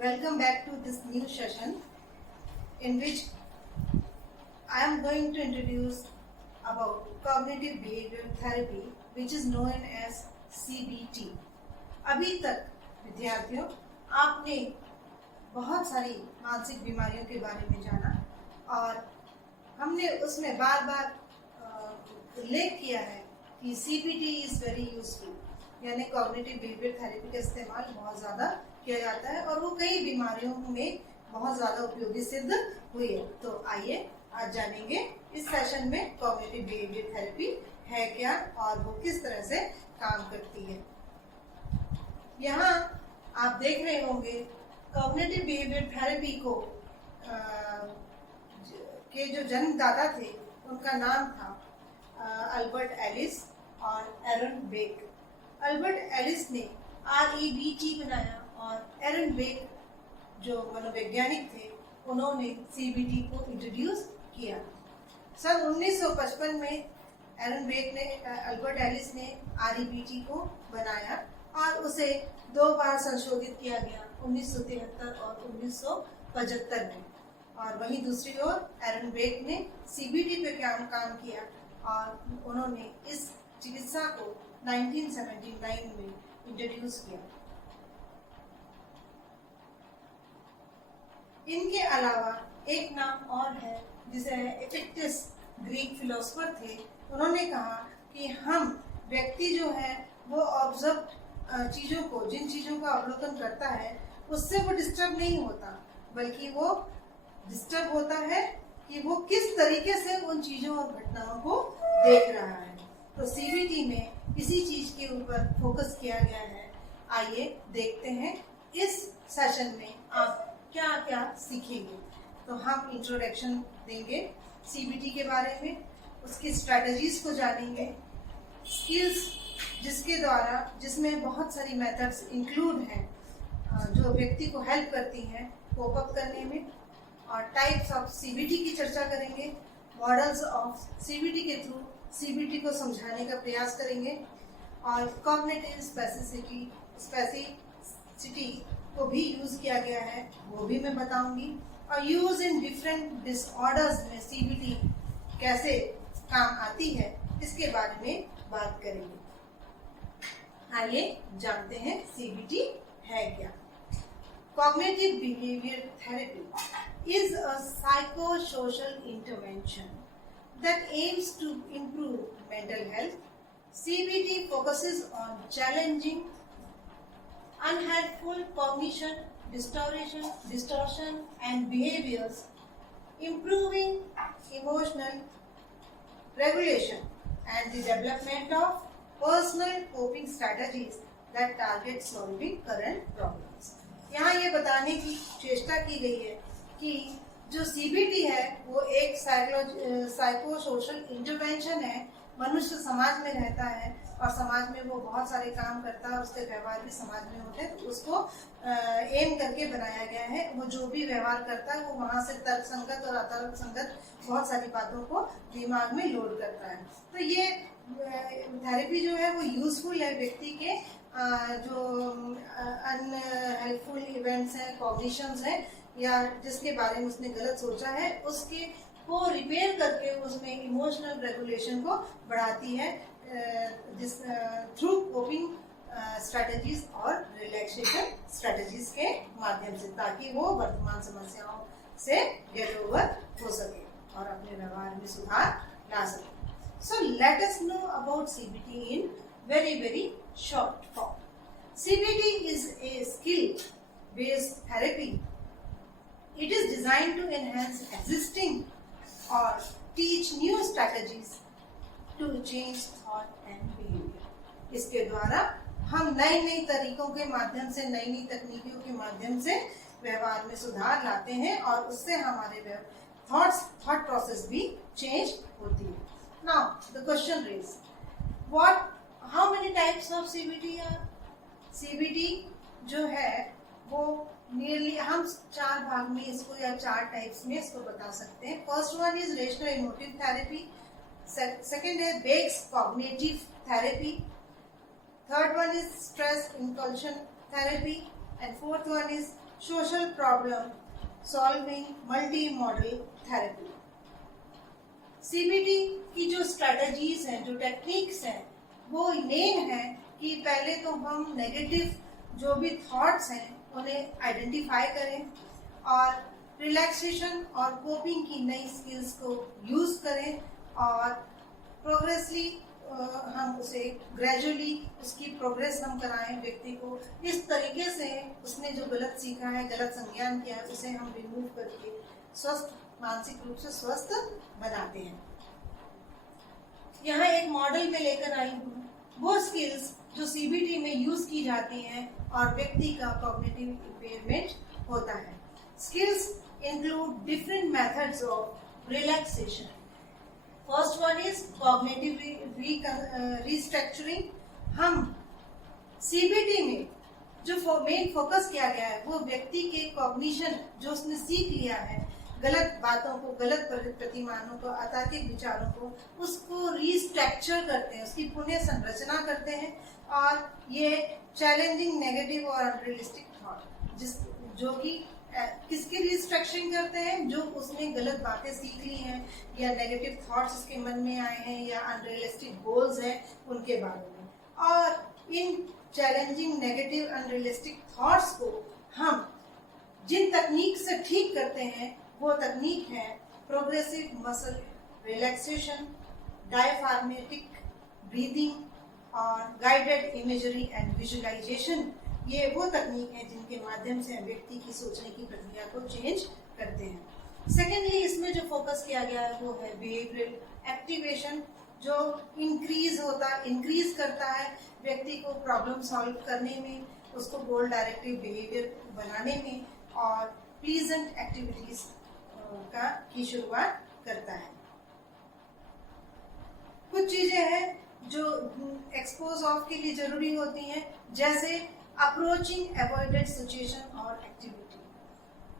Welcome back to this new session in which I am going to introduce about cognitive behavioral therapy which is known as CBT. अभी तक विद्यार्थियों आपने बहुत सारी मानसिक बीमारियों के बारे में जाना और हमने उसमें बार बार उल्लेख किया है कि CBT इज वेरी यूजफुल, यानी कॉग्निटिव बिहेवियर थेरेपी का इस्तेमाल बहुत ज़्यादा किया जाता है और वो कई बीमारियों में बहुत ज़्यादा उपयोगी सिद्ध हुई है। तो आइए आज जानेंगे इस सेशन में कॉग्निटिव बिहेवियर थेरेपी है क्या और वो किस तरह से काम करती है। यहाँ आप देख रहे होंगे कॉग्निटिव बिहेवियर थेरेपी को के जो जन्मदाता थे उनका नाम था अल्बर्ट एलिस और एरन बेक। अल्बर्ट एलिस ने REBT बनाया और एरन बेक जो मनोवैज्ञानिक थे उन्होंने CBT को इंट्रोड्यूस किया। सन 1955 में एरन बेक ने अल्बर्ट एलिस ने REBT को बनाया और उसे 2 बार संशोधित किया गया, 1973 और 1975 में। और वहीं दूसरी ओर एरन बेक ने CBT पे काम किया और उन्होंने इस चिकित्सा को 1979 में इंट्रोड्यूस किया। इनके अलावा एक नाम और है जिसे एपिक्टेस, ग्रीक फिलोसोफर थे। उन्होंने कहा कि हम व्यक्ति जो है वो ऑब्जर्व चीज़ों को, जिन चीज़ों का अवलोकन करता है उससे वो डिस्टर्ब नहीं होता, बल्कि वो डिस्टर्ब होता है कि वो किस तरीके से उन चीज़ों और घटनाओं को देख रहा है। तो CBT में इसी चीज़ के ऊपर फोकस किया गया है। आइए देखते हैं इस सेशन में आप क्या क्या सीखेंगे। तो हम इंट्रोडक्शन देंगे CBT के बारे में, उसकी स्ट्रैटेजीज को जानेंगे, स्किल्स जिसमें बहुत सारी मेथड्स इंक्लूड हैं जो व्यक्ति को हेल्प करती हैं कोप अप करने में, और टाइप्स ऑफ CBT की चर्चा करेंगे, मॉडल्स ऑफ CBT के थ्रू CBT को समझाने का प्रयास करेंगे, और कॉग्निटिव स्पेसिसिटी को भी यूज किया गया है वो भी मैं बताऊंगी, और यूज इन डिफरेंट डिसऑर्डर्स में CBT कैसे काम आती है इसके बारे में बात करेंगे। आइए जानते हैं CBT है क्या। Cognitive behaviour therapy is a psychosocial intervention that aims to improve mental health. CBT focuses on challenging unhelpful cognition, distortion and behaviors, improving emotional regulation and the development of personal coping strategies that target solving current problems. यहाँ ये बताने की चेष्टा की गई है कि जो CBT है वो एक साइको सोशल इंटरवेंशन है। मनुष्य समाज में रहता है और समाज में वो बहुत सारे काम करता है, उसके व्यवहार भी समाज में होते हैं, तो उसको एम करके बनाया गया है। वो जो भी व्यवहार करता है वो वहाँ से तर्क संगत और अतर्क संगत बहुत सारी बातों को दिमाग में लोड करता है। तो ये थेरेपी जो है वो यूजफुल है व्यक्ति के जो अनहेल्पफुल इवेंट्स हैं, कॉग्निशंस हैं, या जिसके बारे में उसने गलत सोचा है उसके को रिपेयर करके उसमें इमोशनल रेगुलेशन को बढ़ाती है थ्रू कोपिंग स्ट्रेटजीज और रिलैक्सेशन स्ट्रेटजीज के माध्यम से, ताकि वो वर्तमान समस्याओं से गेट ओवर हो सके और अपने व्यवहार में सुधार ला सके। So let us know about CBT in very short form. CBT is a skill based therapy. It is designed to enhance existing or teach new strategies to change thought and behavior. इसके द्वारा हम नई तरीकों के माध्यम से, नई तकनीकों के माध्यम से व्यवहार में सुधार लाते हैं और उससे हमारे थॉट प्रोसेस भी चेंज होती है। Now the question is, how many types of CBT are? CBT जो है वो नियरली हम 4 भाग में इसको या 4 टाइप्स में इसको बता सकते हैं। First one is rational emotive therapy, second है Beck's cognitive therapy, third one is stress impulsion therapy, and fourth one is social problem solving multi model therapy. CBT की जो स्ट्रेटजीज हैं, जो टेक्निक्स हैं, वो मेन है कि पहले तो हम नेगेटिव जो भी थॉट्स हैं उन्हें आइडेंटिफाई करें और रिलैक्सेशन और कोपिंग की नई स्किल्स को यूज करें और प्रोग्रेसली हम उसे ग्रेजुअली उसकी प्रोग्रेस हम कराएं व्यक्ति को। इस तरीके से उसने जो गलत सीखा है, गलत संज्ञान किया है, उसे हम रिमूव करके स्वस्थ, मानसिक रूप से स्वस्थ बनाते हैं। यहाँ एक मॉडल में लेकर आई हूँ वो स्किल्स जो सीबीटी में यूज की जाती हैं और व्यक्ति का कॉग्निटिव इम्पेयरमेंट होता है। Skills include different methods of relaxation. First one is cognitive restructuring. हम सीबीटी में जो मेन फोकस किया गया है वो व्यक्ति के कॉग्निशन, जो उसने सीख लिया है, गलत बातों को, गलत प्रतिमानों को, अतार्किक विचारों को, उसको रीस्ट्रक्चर करते हैं, उसकी पुनः संरचना करते हैं। और ये चैलेंजिंग नेगेटिव और अनरियलिस्टिक थॉट जो कि किसकी रिस्ट्रक्चरिंग करते हैं, जो उसने गलत बातें सीख ली हैं या नेगेटिव थॉट्स उसके मन में आए हैं या अनरियलिस्टिक गोल्स हैं उनके बारे में। और इन चैलेंजिंग नेगेटिव अनरियलिस्टिक थॉट्स को हम जिन तकनीक से ठीक करते हैं वो तकनीक है प्रोग्रेसिव मसल रिलैक्सेशन, डायफ्राग्मेटिक ब्रीदिंग और गाइडेड इमेजरी एंड विजुअलाइजेशन। ये वो तकनीक है जिनके माध्यम से हम व्यक्ति की सोचने की प्रक्रिया को चेंज करते हैं। सेकेंडली, इसमें जो फोकस किया गया है वो है बिहेवियरल एक्टिवेशन, जो इंक्रीज करता है व्यक्ति को प्रॉब्लम सॉल्व करने में, उसको गोल डायरेक्टिव बिहेवियर बनाने में और प्लीजेंट एक्टिविटीज की शुरुआत करता है। कुछ चीजें हैं जो एक्सपोज ऑफ के लिए जरूरी होती हैं, जैसे अप्रोचिंग अवॉइडेड सिचुएशन और एक्टिविटी।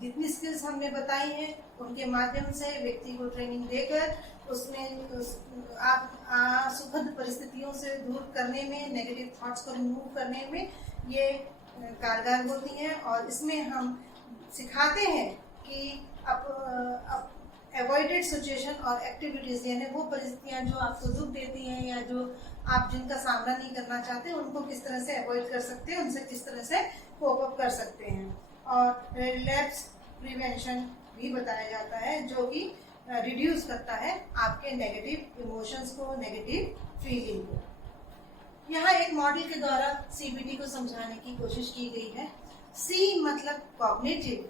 जितनी स्किल्स हमने बताई हैं उनके माध्यम से व्यक्ति को ट्रेनिंग देकर उसमें आप सुखद परिस्थितियों से दूर करने में, नेगेटिव थॉट्स को रिमूव करने में ये कारगर होती हैं। और इसमें हम सिखाते हैं कि अवॉइडेड सिचुएशन और एक्टिविटीज, यानी वो परिस्थितियां जो आपको दुख देती हैं या जो आप जिनका सामना नहीं करना चाहते, उनको किस तरह से अवॉइड कर सकते हैं, उनसे किस तरह से कोप अप कर सकते हैं। और रिलैप्स प्रिवेंशन भी बताया जाता है, जो कि रिड्यूस करता है आपके नेगेटिव इमोशंस को, नेगेटिव फीलिंग को। यहाँ एक मॉडल के द्वारा सीबीटी को समझाने की कोशिश की गई है। सी मतलब कॉग्निटिव,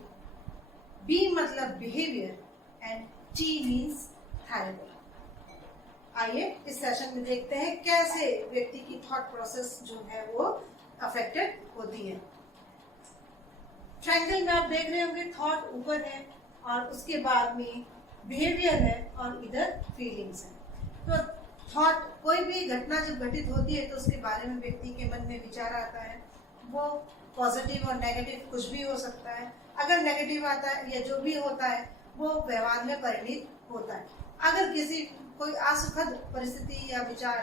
बी मतलब behaviour and T means therapy. आइए इस सेशन में देखते हैं कैसे व्यक्ति की थॉट प्रोसेस जो है वो अफेक्टेड होती है। ट्रायंगल में आप देख रहे होंगे थॉट ऊपर है और उसके बाद में बिहेवियर है और इधर फीलिंग्स है। तो थॉट, कोई भी घटना जब घटित होती है तो उसके बारे में व्यक्ति के मन में विचार आता है। वो पॉजिटिव और नेगेटिव कुछ भी हो सकता है। अगर नेगेटिव आता है या जो भी होता है वो व्यवहार में परिणित होता है। अगर कोई असुखद परिस्थिति या विचार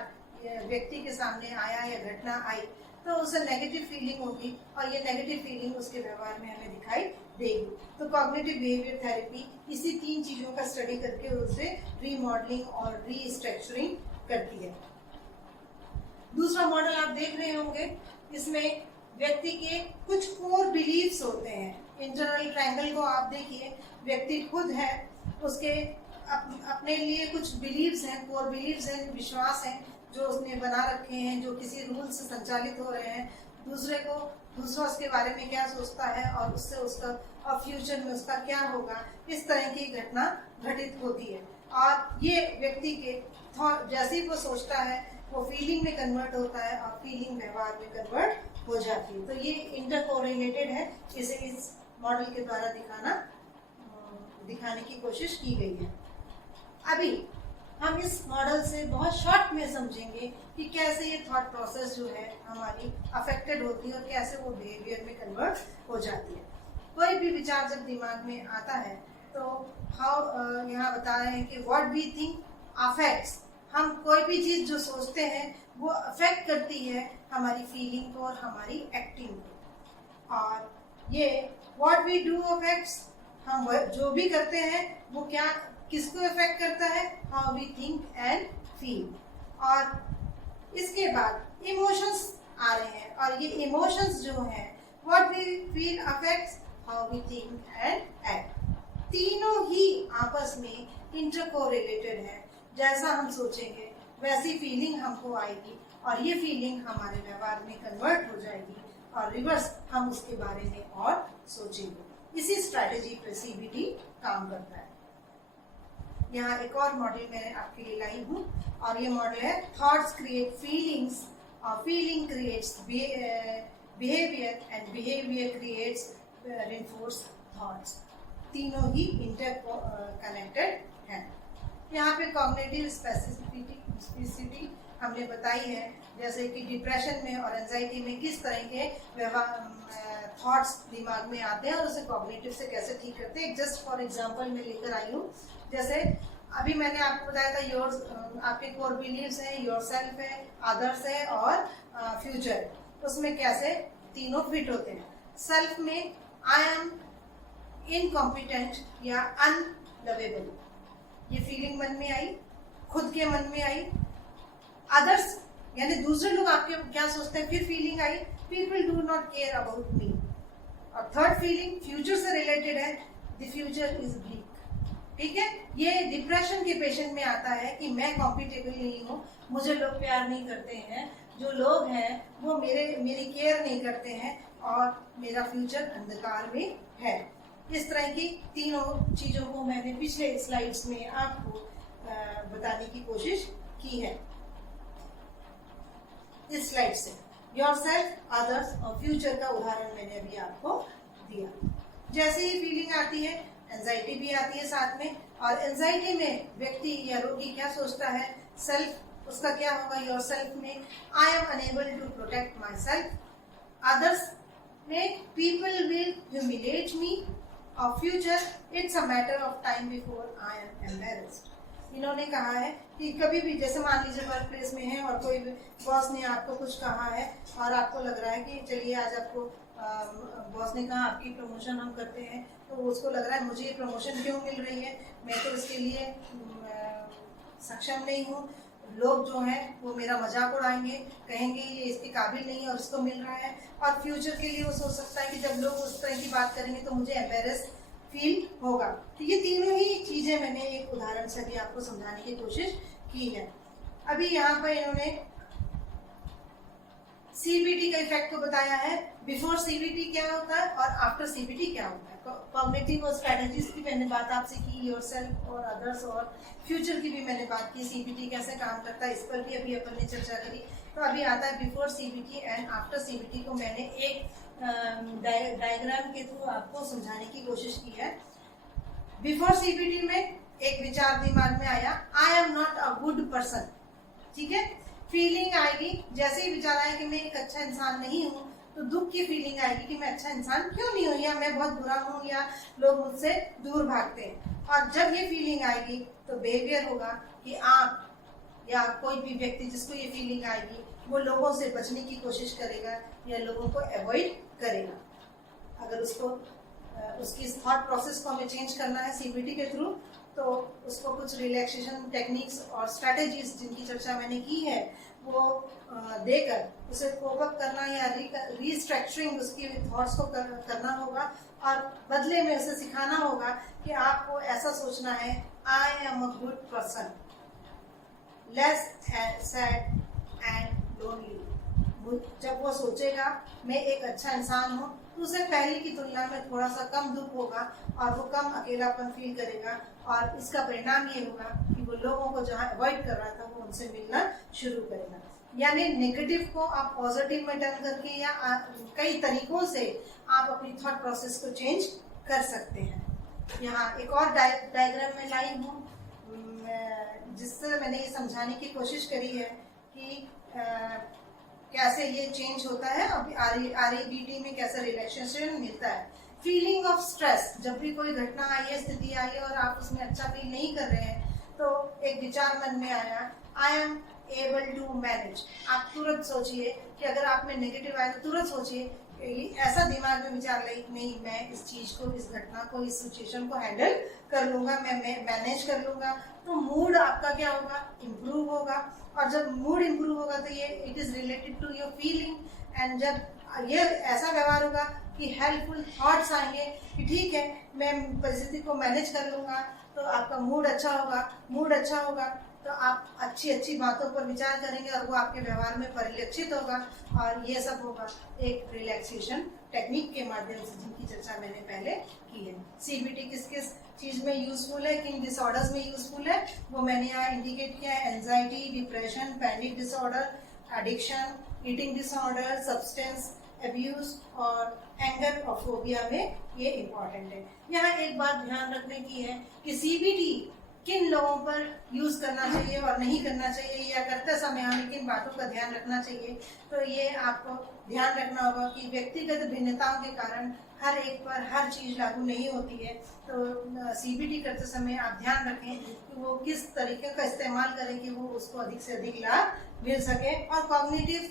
व्यक्ति के सामने आया या घटना आई तो उसे नेगेटिव फीलिंग होगी और ये नेगेटिव फीलिंग उसके व्यवहार में हमें दिखाई देगी। तो कॉग्निटिव बिहेवियर थेरेपी इसी 3 चीजों का स्टडी करके उसे रीमॉडलिंग और रीस्ट्रक्चरिंग करती है। दूसरा मॉडल आप देख रहे होंगे, इसमें व्यक्ति के कुछ कोर बिलीव्स होते हैं। इंटरनल ट्रायंगल को आप देखिए, व्यक्ति खुद है, उसके अपने लिए कुछ बिलीव्स हैं, कोर बिलीव्स हैं, विश्वास हैं जो उसने बना रखे हैं, जो किसी रूल से संचालित हो रहे हैं। दूसरा उसके बारे में क्या सोचता है और उससे उसका और फ्यूचर में उसका क्या होगा, इस तरह की घटना घटित होती है। और ये व्यक्ति के जैसे ही वो सोचता है वो फीलिंग में कन्वर्ट होता है और फीलिंग व्यवहार में कन्वर्ट हो जाती है। तो ये इंटरकोरिलेटेड है, इसे इस मॉडल के द्वारा दिखाने की कोशिश की गई है। अभी हम इस मॉडल से बहुत शॉर्ट में समझेंगे कि कैसे ये थॉट प्रोसेस जो है हमारी अफेक्टेड होती है और कैसे वो बिहेवियर में कन्वर्ट हो जाती है। कोई भी विचार जब दिमाग में आता है तो यहाँ बता रहे हैं कि व्हाट वी थिंक अफेक्ट्स। हम कोई भी चीज जो सोचते हैं वो अफेक्ट करती है हमारी फीलिंग को और हमारी एक्टिंग को। और ये व्हाट वी डू अफेक्ट्स, हम जो भी करते हैं वो क्या किसको इफेक्ट करता है, how we think and feel. और इसके बाद इमोशंस आ रहे हैं, और ये इमोशंस जो हैं what we feel affects how we think and act. तीनों ही आपस में इंटरकोरिलेटेड है। जैसा हम सोचेंगे वैसी फीलिंग हमको आएगी, और ये फीलिंग हमारे व्यवहार में कन्वर्ट हो जाएगी, और रिवर्स हम उसके बारे में और सोचेंगे। इसी स्ट्रैटेजी पे सीबीटी काम करता है। यहाँ एक और मॉडल मैं आपके लिए लाई हूँ, और ये मॉडल है थॉट्स क्रिएट फीलिंग्स, और feeling creates behaviour, and behaviour creates reinforce thoughts. तीनों ही इंटरकनेक्टेड हैं। यहाँ पे कॉग्निटिव स्पेसिफिसिटी हमने बताई है, जैसे कि डिप्रेशन में और एंजाइटी में किस तरह के थॉट्स दिमाग में आते हैं और उसे कॉग्निटिव से कैसे ठीक करते हैं। जस्ट फॉर एग्जांपल मैं लेकर आई हूँ, जैसे अभी मैंने आपको बताया था आपके कोर बिलीव्स हैं, योरसेल्फ है, अदर्स है और फ्यूचर। उसमें कैसे तीनों फिट होते हैं। सेल्फ में आई एम इनकॉम्पिटेंट या अनलवेबल, ये फीलिंग मन में आई, खुद के मन में आई। अदर्स यानी दूसरे लोग आपके क्या सोचते हैं, फिर feeling I people do not care about me. और थर्ड फीलिंग फ्यूचर से रिलेटेड है, द फ्यूचर इज ब्लीक। ठीक है, ये डिप्रेशन के पेशेंट में आता है कि मैं कॉम्पिटेबल नहीं हूँ, मुझे लोग प्यार नहीं करते हैं, जो लोग हैं वो मेरी केयर नहीं करते हैं, और मेरा फ्यूचर अंधकार में है। इस तरह की तीनों चीजों को मैंने पिछले स्लाइड्स में आपको बताने की कोशिश की है। इस स्लाइड से योरसेल्फ, अदर्स और फ्यूचर का उदाहरण मैंने अभी आपको दिया। जैसे ही फीलिंग आती है एंजाइटी भी आती है साथ में, और एंजाइटी में व्यक्ति या रोगी क्या सोचता है, सेल्फ उसका क्या होगा, योरसेल्फ में I am unable to protect my self, others में पीपल विल ह्यूमिलेट मी, और future it's a matter of time before I am embarrassed. इन्होंने कहा है कि कभी भी जैसे मान लीजिए वर्क प्लेस में है और कोई बॉस ने आपको कुछ कहा है और आपको लग रहा है कि चलिए आज आपको बॉस ने कहा आपकी प्रमोशन हम करते हैं, तो उसको लग रहा है मुझे ये प्रमोशन क्यों मिल रही है, मैं तो इसके लिए सक्षम नहीं हूँ, लोग जो हैं वो मेरा मजाक उड़ाएंगे, कहेंगे ये इसके काबिल नहीं है और इसको मिल रहा है। और फ्यूचर के लिए वो सोच सकता है कि जब लोग उस तरह की बात करेंगे तो मुझे एम्बेरस फील होगा। तो ये तीनों ही चीजें मैंने एक उदाहरण से भी आपको समझाने की कोशिश की है। अभी यहाँ पर इन्होंने सीबीटी का इफेक्ट को बताया है, बिफोर सीबीटी क्या होता है और आफ्टर सीबीटी क्या होता है। कॉग्निटिव और स्ट्रेटजीज की मैंने बात आपसे की, योरसेल्फ और अदर्स और फ्यूचर की भी मैंने बात की, सीबीटी कैसे काम करता है इस पर भी अभी अपन ने चर्चा करी। तो अभी आता है before CBT and after CBT को मैंने एक डायग्राम के थ्रू आपको समझाने की कोशिश की है। बिफोर सीबीटी में एक विचार दिमाग में आया, I am not a good person. ठीक है, फीलिंग आएगी, जैसे ही विचार आया कि मैं एक अच्छा इंसान नहीं हूँ, तो दुख की फीलिंग आएगी कि मैं अच्छा इंसान क्यों नहीं हूँ, या मैं बहुत बुरा हूँ, या लोग मुझसे दूर भागते हैं। और जब ये फीलिंग आएगी तो बिहेवियर होगा कि आप या कोई भी व्यक्ति जिसको ये फीलिंग आएगी वो लोगों से बचने की कोशिश करेगा या लोगों को अवॉइड करेगा। अगर उसको उसकी थॉट प्रोसेस को हमें चेंज करना है सीबीटी के थ्रू, तो उसको कुछ रिलैक्सेशन टेक्निक्स और स्ट्रैटेजीज जिनकी चर्चा मैंने की है वो देकर उसे कोप अप करना या रीस्ट्रक्चरिंग उसकी थॉट्स को करना होगा, और बदले में उसे सिखाना होगा कि आपको ऐसा सोचना है, I am a good person, less sad and lonely. जब वो सोचेगा मैं एक अच्छा इंसान हूँ तो उसे पहले की तुलना में थोड़ा सा कम दुख होगा और वो कम अकेलापन फील करेगा, और इसका परिणाम ये होगा कि वो लोगों को जहाँ अवॉइड कर रहा था वो उनसे मिलना शुरू करेगा। यानी नेगेटिव को आप पॉजिटिव में टर्न करके या कई तरीकों से आप अपनी थॉट प्रोसेस को चेंज कर सकते हैं। यहाँ एक और डायग्राम में लाई हूँ जिससे मैंने ये समझाने की कोशिश करी है कि कैसे ये चेंज होता है, अभी आरईबीटी में कैसे रिलैक्सेशन मिलता है। फीलिंग ऑफ स्ट्रेस, जब भी कोई घटना आई है, स्थिति आई है और आप उसमें अच्छा फील नहीं कर रहे हैं, तो एक विचार मन में आया, I am able to manage. आप तुरंत सोचिए कि अगर आप में नेगेटिव आए तो तुरंत सोचिए ऐसा दिमाग में विचार लाइक नहीं, मैं इस चीज को, इस घटना को, इस सिचुएशन को हैंडल कर लूंगा, मैं मैनेज कर लूंगा, तो मूड आपका क्या होगा, इम्प्रूव होगा। और जब मूड इम्प्रूव होगा तो ये it is related to your feeling, and जब ये ऐसा व्यवहार होगा कि हेल्पफुल थॉट्स आएंगे कि ठीक है मैं परिस्थिति को मैनेज कर लूंगा, तो आपका मूड अच्छा होगा। मूड अच्छा होगा तो आप अच्छी अच्छी बातों पर विचार करेंगे और वो आपके व्यवहार में परिलक्षित होगा। और ये सब होगा एक रिलैक्सेशन टेक्निक के माध्यम से, जिनकी चर्चा मैंने पहले की है। सीबीटी किस किस चीज में यूजफुल है, किन डिसऑर्डर्स में यूजफुल है, वो मैंने यहाँ इंडिकेट किया है। Anxiety, depression, panic disorder, addiction, eating disorder, substance abuse और एंगर और फोबिया में ये इम्पोर्टेंट है। यहाँ एक बात ध्यान रखने की है कि सीबीटी किन लोगों पर यूज करना चाहिए और नहीं करना चाहिए, या करते समय हमें किन बातों का ध्यान रखना चाहिए। तो ये आपको ध्यान रखना होगा कि व्यक्तिगत भिन्नताओं के कारण हर एक पर हर चीज लागू नहीं होती है। तो सीबीटी करते समय आप ध्यान रखें कि वो किस तरीके का इस्तेमाल करें कि वो उसको अधिक से अधिक लाभ मिल सके। और कॉग्निटिव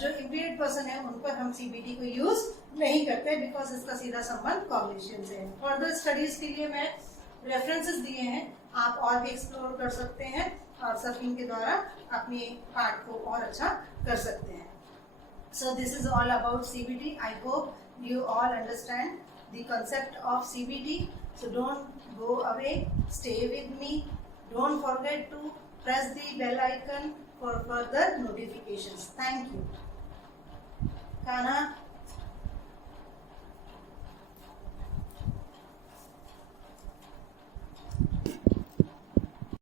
जो इम्पेयर्ड पर्सन है उन पर हम सीबीटी को यूज नहीं करते, बिकॉज इसका सीधा संबंध कॉग्निशन से है। फर्दर स्टडीज के लिए मैं रेफरेंसेस दिए हैं, आप और भी एक्सप्लोर कर सकते हैं और सर्फिंग के द्वारा अपने पार्ट को और अच्छा कर सकते हैं। So this is all about CBT. I hope you all understand the concept of CBT. So don't go away, stay with me. Don't forget to press the bell icon for further notifications. Thank you. Kana.